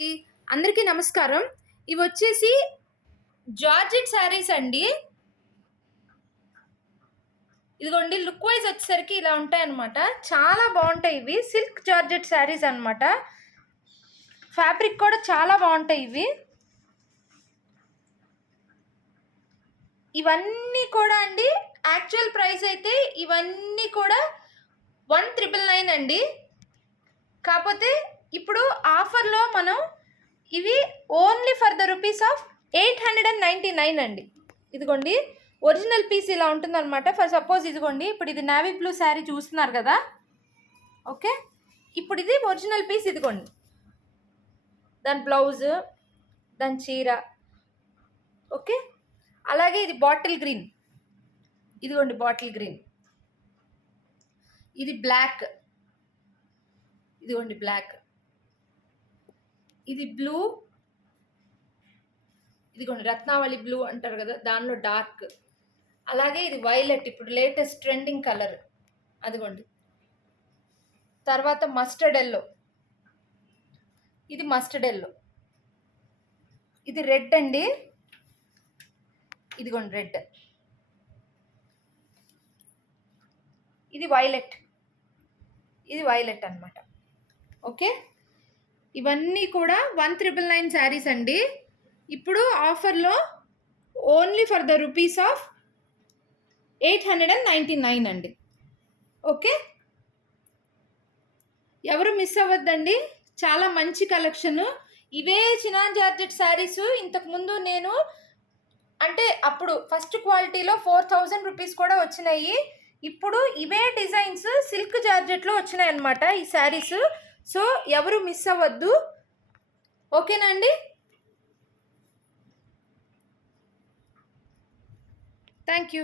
అందరికీ నమస్కారం. ఇవి వచ్చేసి జార్జెట్ శారీస్ అండి. ఇదిగోండి, లుక్ వైజ్ వచ్చేసరికి ఇలా ఉంటాయన్నమాట. చాలా బాగుంటాయి ఇవి. సిల్క్ జార్జెట్ శారీస్ అన్నమాట. ఫ్యాబ్రిక్ కూడా చాలా బాగుంటాయి ఇవి. ఇవన్నీ కూడా అండి, యాక్చువల్ ప్రైస్ అయితే ఇవన్నీ కూడా 1999 అండి. కాకపోతే ఇప్పుడు ఆఫర్లో మనం ఇవి only for the rupees of 899 అండి. ఇదిగోండి, ఒరిజినల్ పీస్ ఇలా ఉంటుందన్నమాట. ఫర్ సపోజ్ ఇదిగోండి, ఇప్పుడు ఇది నావీ బ్లూ శారీ చూస్తున్నారు కదా, ఓకే. ఇప్పుడు ఇది ఒరిజినల్ పీస్. ఇదిగోండి, దాని బ్లౌజ్, దాని చీర, ఓకే. అలాగే ఇది బాటిల్ గ్రీన్. ఇదిగోండి బాటిల్ గ్రీన్. ఇది బ్లాక్. ఇదిగోండి బ్లాక్. ఇది బ్లూ. ఇదిగోండి రత్నావళి బ్లూ అంటారు కదా, దానిలో డార్క్. అలాగే ఇది వైలెట్, ఇప్పుడు లేటెస్ట్ ట్రెండింగ్ కలర్. అదిగోండి. తర్వాత మస్టర్డ్ ఎల్లో. ఇది మస్టర్డ్ ఎల్లో. ఇది రెడ్ అండి. ఇదిగోండి రెడ్. ఇది వైలెట్. ఇది వైలెట్ అన్నమాట, ఓకే. ఇవన్నీ కూడా 1999 శారీస్ అండి. ఇప్పుడు ఆఫర్లో only for the rupees of 899 అండి, ఓకే. ఎవరు మిస్ అవ్వద్దండి, చాలా మంచి కలెక్షన్. ఇవే చినాన్ జార్జెట్ శారీస్ ఇంతకుముందు నేను అంటే అప్పుడు ఫస్ట్ క్వాలిటీలో 4000 రూపీస్ కూడా వచ్చినాయి. ఇప్పుడు ఇవే డిజైన్స్ సిల్క్ జార్జెట్లో వచ్చినాయి అన్నమాట ఈ శారీస్. సో ఎవరు మిస్ అవ్వద్దు, ఓకేనా అండి. Thank you.